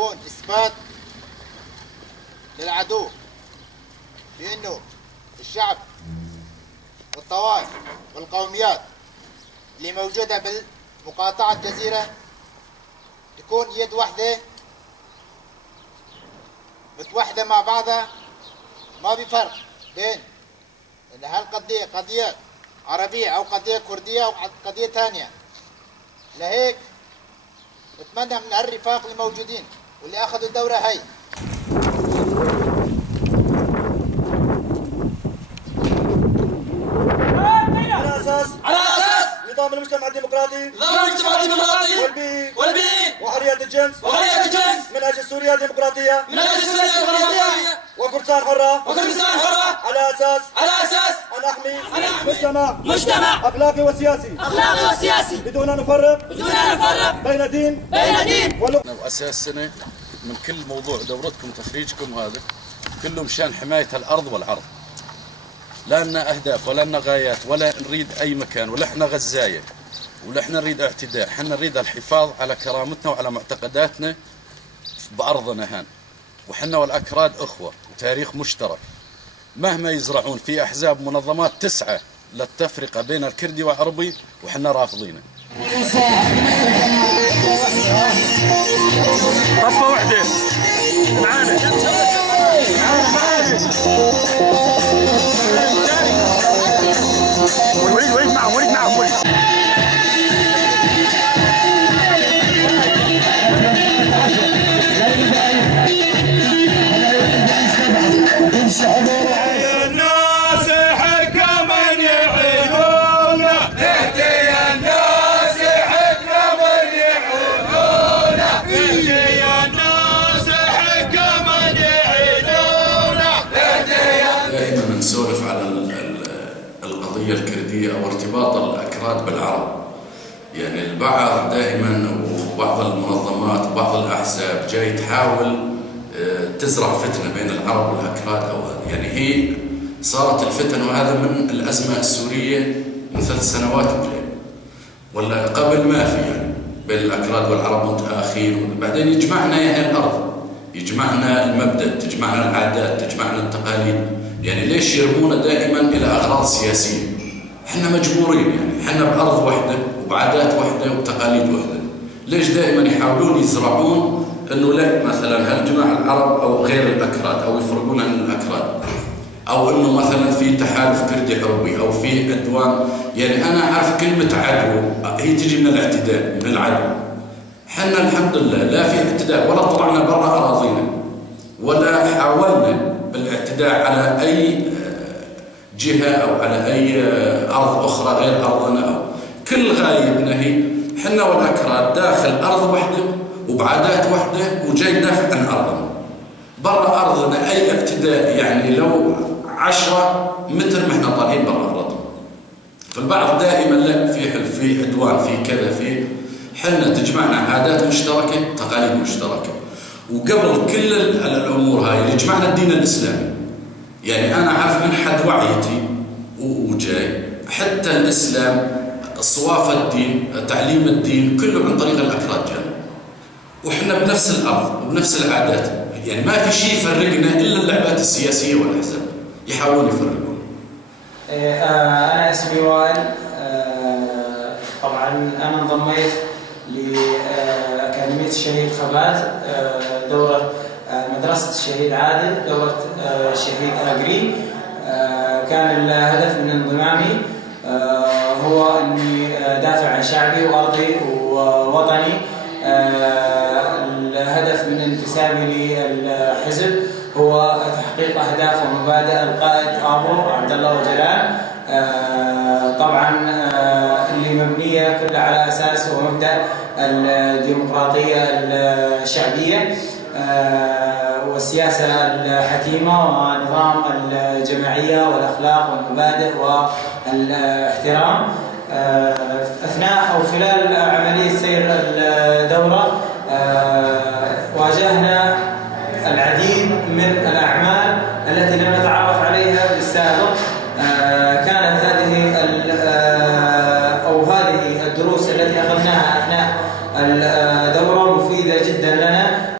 يكون إثبات للعدو بأنه الشعب والطوائف والقوميات اللي موجودة بالمقاطعة الجزيرة تكون يد واحدة متوحدة مع بعضها، ما بفرق بين ان هالقضية قضية عربية او قضية كردية او قضية ثانية. لهيك بتمنى من هالرفاق الموجودين واللي اخذوا الدورة هاي على اساس نظام المجتمع الديمقراطي والبيئي وحرية الجنس من اجل سوريا الديمقراطية وكردستان حرة على اساس ان احمي مجتمع اخلاقي وسياسي بدون ان نفرق بين دين واساس سنه من كل موضوع دورتكم وتخريجكم هذا كله مشان حمايه الارض والعرض. لا لنا اهداف ولا لنا غايات ولا نريد اي مكان ولا احنا غزايه ولا احنا نريد اعتداء، احنا نريد الحفاظ على كرامتنا وعلى معتقداتنا بارضنا هان. وحنا والاكراد اخوه وتاريخ مشترك، مهما يزرعون في احزاب منظمات تسعى للتفرقه بين الكردي والعربي وحنا رافضينه. طفه واحده معانا وليد معهم وليد. نسولف على القضية الكردية أو ارتباط الأكراد بالعرب. يعني البعض دائما وبعض المنظمات وبعض الأحزاب جاي تحاول تزرع فتنة بين العرب والأكراد، أو يعني هي صارت الفتن، وهذا من الأزمة السورية من 3 سنوات وجاي، ولا قبل ما في يعني بين الأكراد والعرب متآخين. وبعدين يجمعنا يعني الأرض، يجمعنا المبدأ، تجمعنا العادات، تجمعنا التقاليد. يعني ليش يرمونا دائما الى اغراض سياسيه؟ احنا مجبورين، يعني احنا بارض واحده وبعادات واحده وبتقاليد واحده. ليش دائما يحاولون يزرعون انه لا مثلا هالجماعه العرب او غير الاكراد او يفرقون عن الاكراد، او انه مثلا في تحالف كردي عربي او في عدوان. يعني انا اعرف كلمه عدو هي تجي من الاعتداء، من العدو. احنا الحمد لله لا في اعتداء ولا طلعنا برا اراضينا ولا حاولنا بالاعتداء على أي جهة أو على أي أرض أخرى غير أرضنا. أو كل غايتنا هي حنا والأكراد داخل أرض واحدة وبعادات واحدة وجاي ندافع عن أرضنا. برا أرضنا أي اعتداء يعني لو 10 متر ما احنا طالعين برا أرضنا. فالبعض دائما لا في حل، في عدوان، في كذا، في حنا تجمعنا عادات مشتركة، تقاليد مشتركة. وقبل كل الامور هاي اللي جمعنا الدين الاسلامي. يعني انا عارف من حد وعيتي وجاي حتى الاسلام، صواف الدين، تعليم الدين كله عن طريق الاكراد جانا. واحنا بنفس الارض وبنفس العادات، يعني ما في شيء يفرقنا الا اللعبات السياسيه والاحزاب، يحاولون يفرقون. انا اسمي وائل. طبعا انا انضميت لأكاديمية الشهيد خبات، دورة مدرسة الشهيد عادل، دورة الشهيد أجري. كان الهدف من انضمامي هو أني دافع عن شعبي وأرضي ووطني. الهدف من انتسابي للحزب هو تحقيق أهداف ومبادئ القائد آبو عبد الله وجلال، طبعا اللي مبنية كلها على أساس ومبدأ الديمقراطية الشعبية والسياسة الحكيمة ونظام الجماعية والأخلاق والمبادئ والاحترام. أثناء أو خلال عملية سير الدورة واجهنا العديد من الأعمال التي لم نتعرف عليها بالسابق.